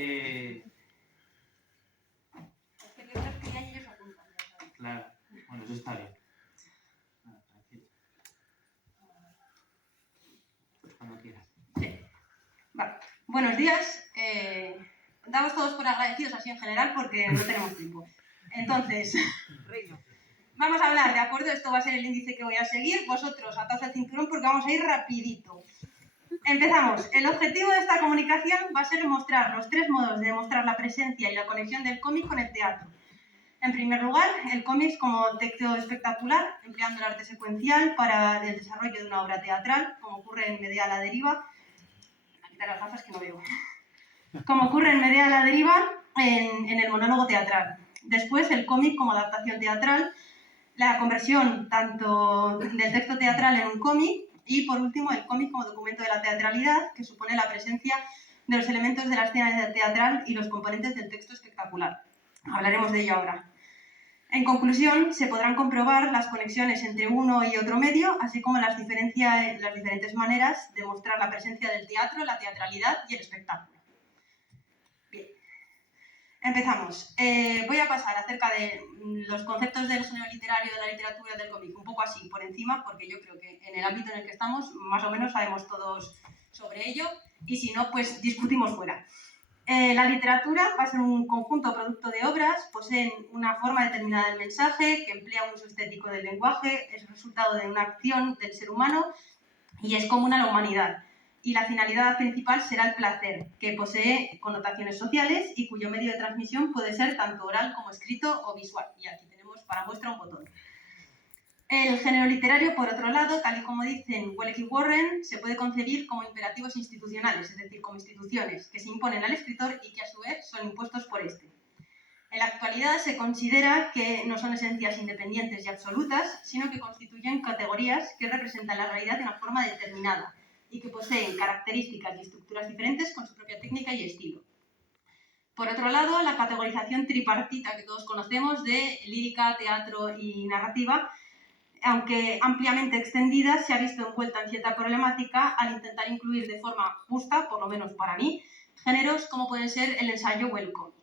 que yo creo que ya ellos apuntan. Claro, bueno, eso está bien. Pues cuando quieras. Sí. Vale. Buenos días. Damos todos por agradecidos así en general porque no tenemos tiempo. Entonces, vamos a hablar, ¿de acuerdo? Esto va a ser el índice que voy a seguir. Vosotros ataos al cinturón porque vamos a ir rapidito. Empezamos. El objetivo de esta comunicación va a ser mostrar los 3 modos de demostrar la presencia y la conexión del cómic con el teatro. En primer lugar, el cómic como texto espectacular, empleando el arte secuencial para el desarrollo de una obra teatral, como ocurre en Medea a la deriva. Voy a quitar las gafas que no veo. Como ocurre en Medea a la deriva en el monólogo teatral. Después, el cómic como adaptación teatral, la conversión tanto del texto teatral en un cómic y, por último, el cómic como documento de la teatralidad, que supone la presencia de los elementos de la escena teatral y los componentes del texto espectacular. Hablaremos de ello ahora. En conclusión, se podrán comprobar las conexiones entre uno y otro medio, así como las diferentes maneras de mostrar la presencia del teatro, la teatralidad y el espectáculo. Bien. Empezamos. Voy a pasar acerca de los conceptos del género literario, de la literatura, del cómic, un poco así por encima, porque yo creo que en el ámbito en el que estamos más o menos sabemos todos sobre ello, y si no, pues discutimos fuera. La literatura va a ser un conjunto producto de obras, poseen una forma determinada del mensaje, que emplea un uso estético del lenguaje, es resultado de una acción del ser humano y es común a la humanidad. Y la finalidad principal será el placer, que posee connotaciones sociales y cuyo medio de transmisión puede ser tanto oral como escrito o visual. Y aquí tenemos para muestra un botón. El género literario, por otro lado, tal y como dicen Welleck y Warren, se puede concebir como imperativos institucionales, es decir, como instituciones que se imponen al escritor y que a su vez son impuestos por éste. En la actualidad se considera que no son esencias independientes y absolutas, sino que constituyen categorías que representan la realidad de una forma determinada y que poseen características y estructuras diferentes con su propia técnica y estilo. Por otro lado, la categorización tripartita que todos conocemos de lírica, teatro y narrativa, aunque ampliamente extendida, se ha visto envuelta en cierta problemática al intentar incluir de forma justa, por lo menos para mí, géneros como pueden ser el ensayo o el cómic.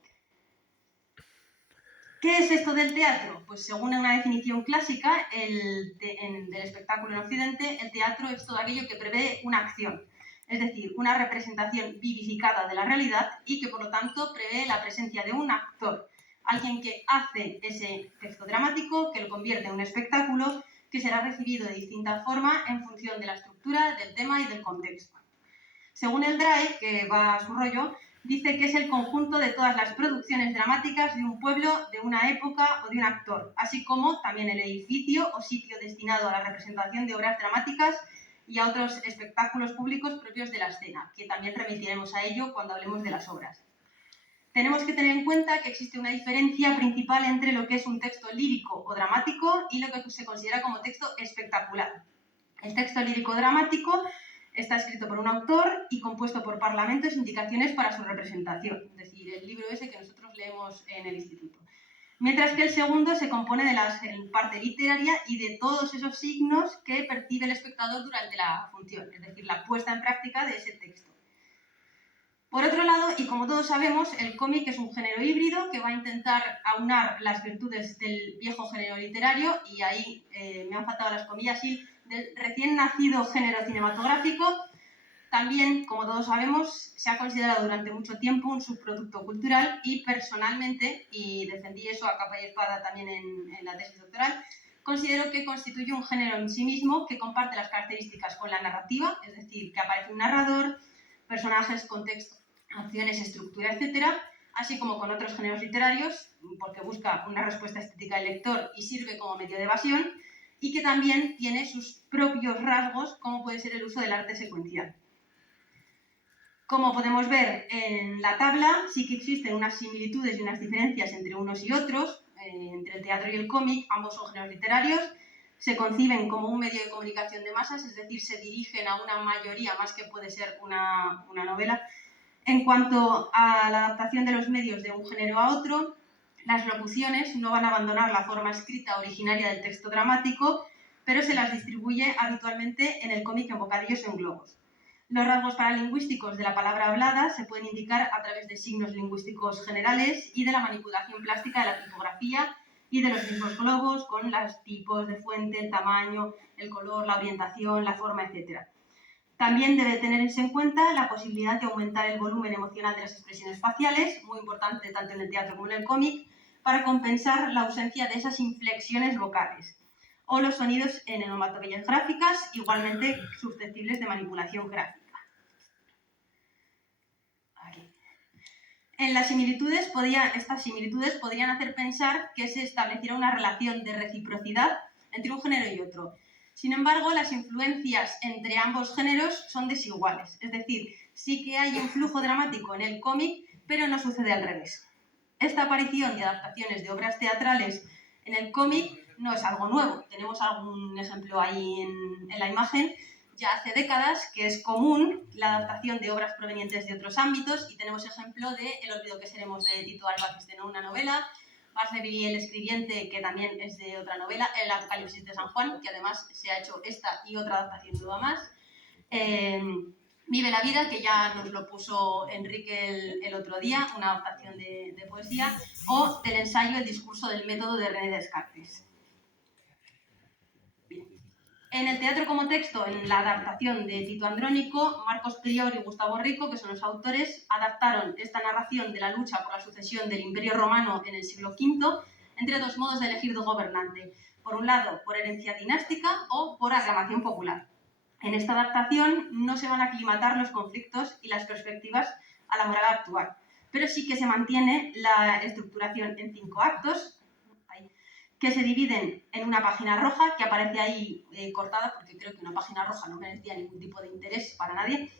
¿Qué es esto del teatro? Pues según una definición clásica del espectáculo en Occidente, el teatro es todo aquello que prevé una acción, es decir, una representación vivificada de la realidad y que por lo tanto prevé la presencia de un actor, alguien que hace ese texto dramático, que lo convierte en un espectáculo, que será recibido de distinta forma en función de la estructura, del tema y del contexto. Según el Drake, que va a su rollo, dice que es el conjunto de todas las producciones dramáticas de un pueblo, de una época o de un actor, así como también el edificio o sitio destinado a la representación de obras dramáticas y a otros espectáculos públicos propios de la escena, que también remitiremos a ello cuando hablemos de las obras. Tenemos que tener en cuenta que existe una diferencia principal entre lo que es un texto lírico o dramático y lo que se considera como texto espectacular. El texto lírico-dramático está escrito por un autor y compuesto por parlamentos e indicaciones para su representación, es decir, el libro ese que nosotros leemos en el instituto. Mientras que el segundo se compone de la parte literaria y de todos esos signos que percibe el espectador durante la función, es decir, la puesta en práctica de ese texto. Por otro lado, y como todos sabemos, el cómic es un género híbrido que va a intentar aunar las virtudes del viejo género literario, y ahí me han faltado las comillas, y del recién nacido género cinematográfico. También, como todos sabemos, se ha considerado durante mucho tiempo un subproducto cultural y personalmente, y defendí eso a capa y espada también en la tesis doctoral, considero que constituye un género en sí mismo que comparte las características con la narrativa, es decir, que aparece un narrador, personajes, contexto, acciones, estructura, etc., así como con otros géneros literarios, porque busca una respuesta estética del lector y sirve como medio de evasión, y que también tiene sus propios rasgos, como puede ser el uso del arte secuencial. Como podemos ver en la tabla, sí que existen unas similitudes y unas diferencias entre unos y otros, entre el teatro y el cómic. Ambos son géneros literarios, se conciben como un medio de comunicación de masas, es decir, se dirigen a una mayoría más que puede ser una novela. En cuanto a la adaptación de los medios de un género a otro, las locuciones no van a abandonar la forma escrita originaria del texto dramático, pero se las distribuye habitualmente en el cómic en bocadillos o en globos. Los rasgos paralingüísticos de la palabra hablada se pueden indicar a través de signos lingüísticos generales y de la manipulación plástica de la tipografía y de los mismos globos con los tipos de fuente, el tamaño, el color, la orientación, la forma, etc. También debe tenerse en cuenta la posibilidad de aumentar el volumen emocional de las expresiones faciales, muy importante tanto en el teatro como en el cómic, para compensar la ausencia de esas inflexiones vocales, o los sonidos en onomatopeyas gráficas, igualmente susceptibles de manipulación gráfica. Aquí. Estas similitudes podrían hacer pensar que se estableciera una relación de reciprocidad entre un género y otro. Sin embargo, las influencias entre ambos géneros son desiguales, es decir, sí que hay un flujo dramático en el cómic, pero no sucede al revés. Esta aparición de adaptaciones de obras teatrales en el cómic no es algo nuevo. Tenemos algún ejemplo ahí en la imagen. Ya hace décadas que es común la adaptación de obras provenientes de otros ámbitos y tenemos ejemplo de El olvido que seremos de Tito Alba, que estrenó una novela, Baslevi el escribiente, que también es de otra novela, El apocalipsis de San Juan, que además se ha hecho esta y otra adaptación toda más. Vive la vida, que ya nos lo puso Enrique el otro día, una adaptación de poesía, o del ensayo El discurso del método de René Descartes. Bien. En el teatro como texto, en la adaptación de Tito Andrónico, Marcos Prior y Gustavo Rico, que son los autores, adaptaron esta narración de la lucha por la sucesión del Imperio Romano en el siglo V entre dos modos de elegir de gobernante. Por un lado, por herencia dinástica o por aclamación popular. En esta adaptación no se van a aclimatar los conflictos y las perspectivas a la moral actual, pero sí que se mantiene la estructuración en 5 actos, que se dividen en una página roja, que aparece ahí cortada, porque creo que una página roja no merecía ningún tipo de interés para nadie,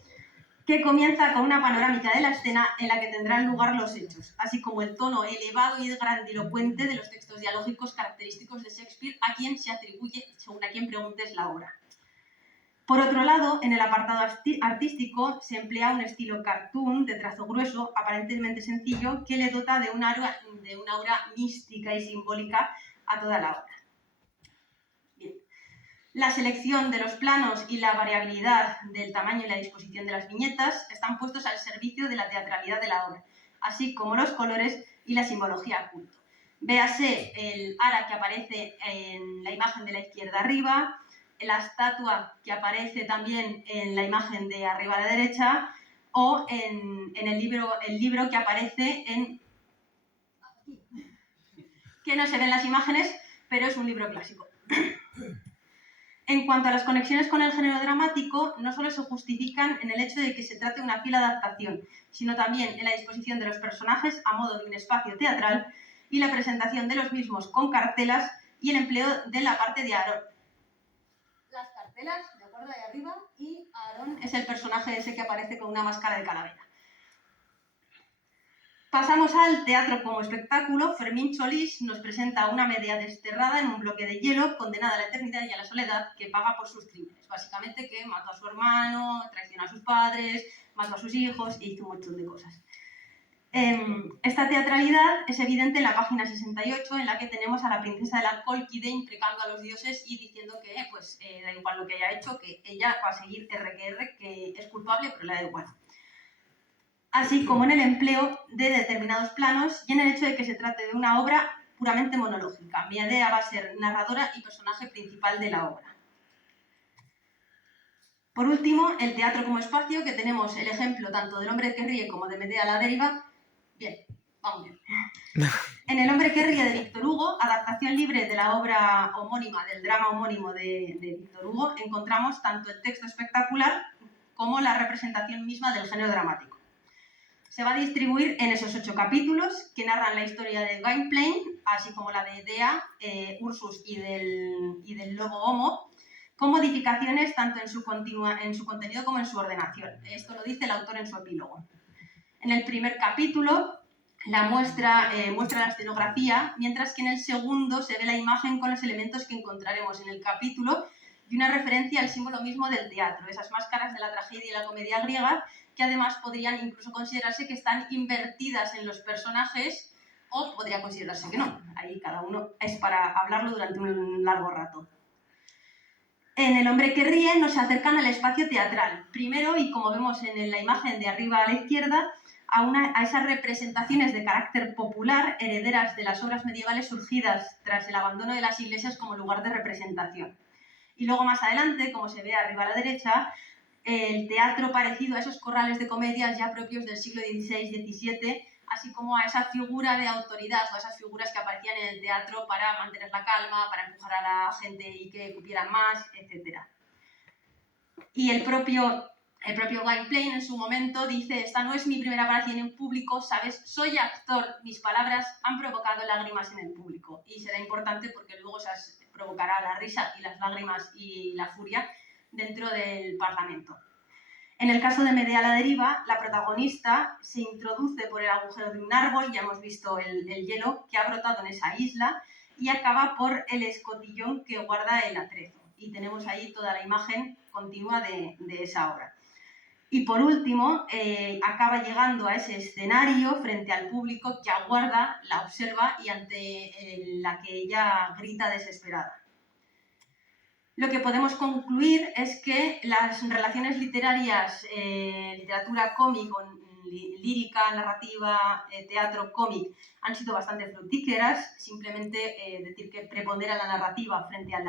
que comienza con una panorámica de la escena en la que tendrán lugar los hechos, así como el tono elevado y grandilocuente de los textos dialógicos característicos de Shakespeare, a quien se atribuye, según a quien preguntes, la obra. Por otro lado, en el apartado artístico se emplea un estilo cartoon de trazo grueso, aparentemente sencillo, que le dota de una aura mística y simbólica a toda la obra. Bien. La selección de los planos y la variabilidad del tamaño y la disposición de las viñetas están puestos al servicio de la teatralidad de la obra, así como los colores y la simbología culto. Véase el ara que aparece en la imagen de la izquierda arriba, la estatua que aparece también en la imagen de arriba a la derecha, o en el libro que aparece en... que no se ven las imágenes, pero es un libro clásico. En cuanto a las conexiones con el género dramático, no solo se justifican en el hecho de que se trate de una fiel adaptación, sino también en la disposición de los personajes a modo de un espacio teatral y la presentación de los mismos con cartelas y el empleo de la parte de Aarón. Las cartelas, de acuerdo, ahí arriba, y Aarón es el personaje ese que aparece con una máscara de calavera. Pasamos al teatro como espectáculo. Fermín Solís nos presenta una media desterrada en un bloque de hielo, condenada a la eternidad y a la soledad, que paga por sus crímenes. Básicamente que mató a su hermano, traicionó a sus padres, mató a sus hijos y hizo un montón de cosas. Esta teatralidad es evidente en la página 68, en la que tenemos a la princesa de la Cólquide imprecando a los dioses y diciendo que da igual lo que haya hecho, que ella va a seguir R, que es culpable, pero le da igual. Así como en el empleo de determinados planos y en el hecho de que se trate de una obra puramente monológica. Mi idea va a ser narradora y personaje principal de la obra. Por último, el teatro como espacio, que tenemos el ejemplo tanto del hombre que ríe como de Medea a la deriva. Bien, vamos bien. En El hombre que ríe de Víctor Hugo, adaptación libre de la obra homónima, del drama homónimo de Víctor Hugo, encontramos tanto el texto espectacular como la representación misma del género dramático. Se va a distribuir en esos 8 capítulos que narran la historia de Gwynplaine, así como la de Dea, Ursus y del lobo Homo, con modificaciones tanto en su contenido como en su ordenación. Esto lo dice el autor en su epílogo. En el primer capítulo muestra la escenografía, mientras que en el segundo se ve la imagen con los elementos que encontraremos en el capítulo y una referencia al símbolo mismo del teatro, esas máscaras de la tragedia y la comedia griega, que además podrían incluso considerarse que están invertidas en los personajes, o podría considerarse que no. Ahí cada uno es para hablarlo durante un largo rato. En El hombre que ríe nos acercan al espacio teatral. Primero, y como vemos en la imagen de arriba a la izquierda, a esas representaciones de carácter popular, herederas de las obras medievales surgidas tras el abandono de las iglesias como lugar de representación. Y luego más adelante, como se ve arriba a la derecha, el teatro parecido a esos corrales de comedias ya propios del siglo XVI-XVII, así como a esa figura de autoridad o a esas figuras que aparecían en el teatro para mantener la calma, para empujar a la gente y que cupieran más, etc. Y el propio Gwynplaine en su momento dice: esta no es mi primera aparición en público, ¿sabes? Soy actor, mis palabras han provocado lágrimas en el público. Y será importante porque luego se provocará la risa y las lágrimas y la furia dentro del Parlamento. En el caso de Medea la deriva, la protagonista se introduce por el agujero de un árbol, ya hemos visto el hielo que ha brotado en esa isla, y acaba por el escotillón que guarda el atrezo. Y tenemos ahí toda la imagen continua de esa obra. Y por último, acaba llegando a ese escenario frente al público que aguarda, la observa y ante la que ella grita desesperada. Lo que podemos concluir es que las relaciones literarias, literatura cómic, lírica, narrativa, teatro, cómic, han sido bastante fructíferas. Simplemente decir que prepondera la narrativa frente a la